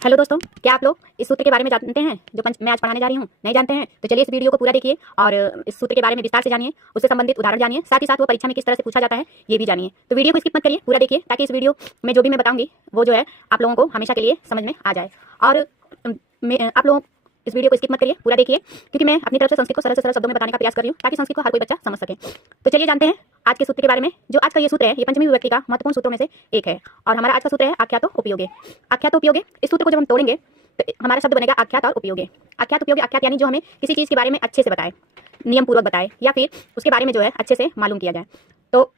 Hello दोस्तों, क्या आप लोग इस सूत्र के बारे में जानते हैं जो मैं आज पढ़ाने जा रही हूँ? नहीं जानते हैं तो चलिए इस वीडियो को पूरा देखिए और इस सूत्र के बारे में विस्तार से जानिए, उससे संबंधित उदाहरण जानिए, साथ ही साथ वो परीक्षा में किस तरह से पूछा जाता है ये भी जानिए। तो वीडियो को स्किप मत करिए, पूरा देखिए ताकि इस वीडियो में जो भी मैं बताऊंगी वो जो है आप लोगों को हमेशा के लिए समझ में आ जाए। और आप लोग इस वीडियो को स्किप मत करिए, पूरा देखिए, क्योंकि मैं अपनी तरफ से संस्कृत को सरल से सरल शब्दों में बताने का प्रयास कर रही हूँ ताकि संस्कृत को हर कोई बच्चा समझ सके। तो चलिए जानते हैं आज के सूत्र के बारे में। जो आज का ये सूत्र है ये पंचमी विभक्ति का महत्वपूर्ण सूत्रों में से एक है और हमारा आज का सूत्र है आख्यातो उपयोगे। आख्यातो उपयोगे, इस सूत्र को जब हम तोड़ेंगे तो हमारा शब्द बनेगा आख्यात और उपयोगे। आख्यात उपयोगे, आख्यात यानी जो हमें किसी चीज़ के बारे में अच्छे से बताए, नियम पूर्वक बताए या फिर उसके बारे में जो है अच्छे से मालूम किया जाए। तो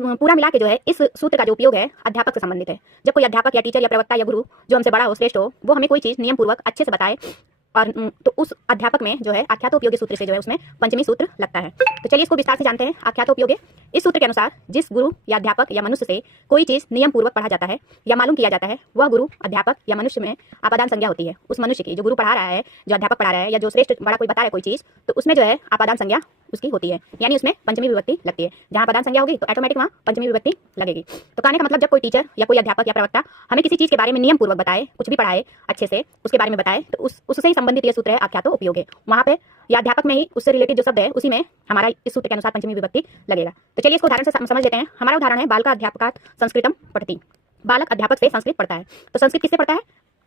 पूरा मिला के जो है इस सूत्र का जो उपयोग है अध्यापक से संबंधित है। जब कोई अध्यापक या टीचर या प्रवक्ता या गुरु जो हमसे बड़ा हो, श्रेष्ठ हो, वो हमें कोई चीज़ नियम पूर्वक अच्छे से बताए और तो उस अध्यापक में जो है आख्यातो उपयोगी सूत्र से जो है उसमें पंचमी सूत्र लगता है। तो चलिए इसको विस्तार से जानते हैं। आख्यातो उपयोगी, इस सूत्र के अनुसार जिस गुरु या अध्यापक या मनुष्य से कोई चीज़ नियम पूर्वक पढ़ा जाता है या मालूम किया जाता है, वह गुरु अध्यापक या मनुष्य में आपादान संज्ञा होती है। उस मनुष्य की, जो गुरु पढ़ा रहा है, जो अध्यापक पढ़ा रहा है या जो श्रेष्ठ बड़ा कोई बता रहा है कोई चीज़, तो उसमें जो है आपादान संज्ञा उसकी होती है, यानी उसमें पंचमी विभक्ति लगती है। जहाँ आपादान संज्ञा होगी तो ऑटोमेटिक वहाँ पंचमी विभक्ति लगेगी। तो कहने का मतलब जब कोई टीचर या कोई अध्यापक या प्रवक्ता हमें किसी चीज़ के बारे में नियम पूर्वक बताए, कुछ भी पढ़ाए अच्छे से, उसके बारे में बताए, तो उससे ही संबंधित ये सूत्र है आख्यातो उपयोगे। वहाँ पे या अध्यापक में ही उससे रिलेटेड जो शब्द है उसी में हमारा इस सूत्र के अनुसार पंचमी विभक्ति लगेगा। तो चलिए इसको उदाहरण से समझ लेते हैं। हमारा उदाहरण है बालका अध्यापकात् संस्कृतम पठति। बालक अध्यापक से संस्कृत पढ़ता है। तो संस्कृत किससे पढ़ता है?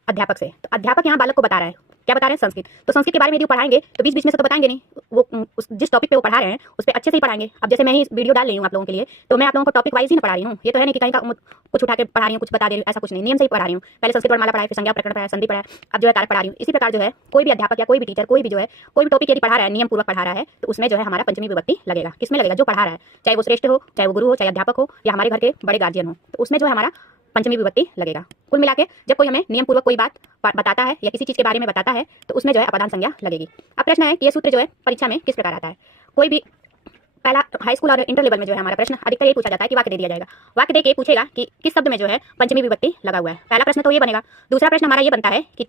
अध्यापक से। तो अध्यापक यहाँ बालक को बता रहा है, क्या बता रहे हैं? संस्कृत। तो संस्कृत के बारे में यदि पढ़ाएंगे तो बीच बीच में से तो बताएंगे नहीं, वो जिस टॉपिक पे वो पढ़ा रहे हैं उस पर अच्छे से ही पढ़ाएंगे। अब जैसे मैं ही वीडियो डाल रही हूँ आप लोगों के लिए, तो मैं आप लोगों को टॉपिक वाइज ही ना पढ़ा रही हूँ। ये तो है नहीं कि कहीं का कुछ उठा के पढ़ा रही हूँ, कुछ बता दे रही हूँ, ऐसा कुछ नहीं, नियम से ही पढ़ा रही हूँ। पहले संस्कृत वर्णमाला पढ़ाई, फिर संज्ञा प्रकरण पढ़ाया, संधि पढ़ाया, अब जो है कारक पढ़ा रही हूँ। इसी प्रकार जो है कोई भी अध्यापक या कोई भी टीचर, कोई भी जो है कोई भी टॉपिक यदि पढ़ा रहा है, नियम पूर्वक पढ़ा रहा है, तो उसमें जो है हमारा पंचमी विभक्ति लगेगा। किसमें लगेगा? जो पढ़ा रहा है, चाहे वो श्रेष्ठ हो, चाहे वो गुरु हो, चाहे अध्यापक हो या हमारे घर के बड़े गार्जियन हो, तो उसमें जो है हमारा पंचमी विभक्ति लगेगा। कुल मिला के जब कोई हमें नियम पूर्वक कोई बात बताता है या किसी चीज़ के बारे में बताता है तो उसमें जो है अपादान संज्ञा लगेगी। अब प्रश्न है कि ये सूत्र जो है परीक्षा में किस प्रकार आता है। कोई भी पहला हाई स्कूल और इंटर लेवल में जो है हमारा प्रश्न अधिकतर ये पूछा जाता है कि वाक्य दे दिया जाएगा, वाक्य दे के पूछेगा कि किस शब्द में जो है पंचमी विभक्ति लगा हुआ है। पहला प्रश्न तो ये बनेगा। दूसरा प्रश्न हमारा ये बनता है कि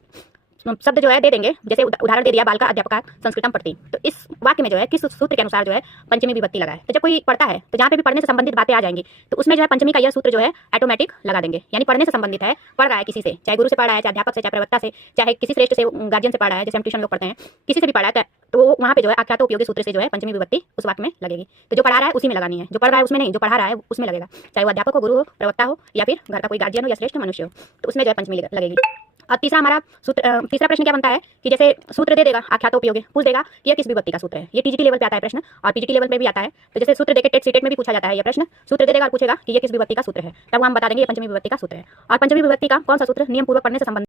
शब्द जो है दे देंगे, जैसे उदाहरण दे दिया बालका अध्यापकात् संस्कृतम पठति, तो इस वाक्य में जो है किस सूत्र के अनुसार जो है पंचमी विभक्ति लगा है। तो जब कोई पढ़ता है तो जहाँ पे भी पढ़ने से संबंधित बातें आ जाएंगी तो उसमें जो है पंचमी का यह सूत्र जो है ऑटोमेटिक लगा देंगे, यानी पढ़ने से संबंधित है, पढ़ रहा है किसी से, चाहे गुरु से पढ़ रहा है, चाहे अध्यापक से, चाहे प्रवक्ता से, चाहे किसी श्रेष्ठ से, गार्जियन से पढ़ रहा है, जैसे हम ट्यूशन लोग पढ़ते हैं, किसी से भी पढ़ा है तो वहाँ पे जो है आख्यातो उपयोगी सूत्र से जो है पंचमी विभक्ति उस वाक्य में लगेगी। तो जो पढ़ा रहा है उसी में लगानी है, जो पढ़ रहा है उसमें नहीं, जो पढ़ा रहा है उसमें लगेगा, चाहे वो अध्यापक हो, गुरु हो, प्रवक्ता हो या फिर घर का कोई गार्जियन हो या श्रेष्ठ मनुष्य हो, तो उसमें जो है पंचमी लगेगी। और तीसरा हमारा सूत्र, तीसरा प्रश्न क्या बनता है कि जैसे सूत्र दे देगा आख्यातो उपयोगी, पूछ देगा कि यह किस विभक्ति का सूत्र है। ये टीजीटी लेवल पे आता है प्रश्न और पीजीटी लेवल पे भी आता है। तो जैसे सूत्र देके टेट सीटेट में भी पूछा जाता है, ये प्रश्न सूत्र दे देगा और पूछेगा कि ये किस विभक्ति का सूत्र है, तब हम बता देंगे ये पंचमी विभक्ति का सूत्र है। और पंचमी विभक्ति का कौन सा सूत्र नियम पूर्वक पढ़ने से संबंधित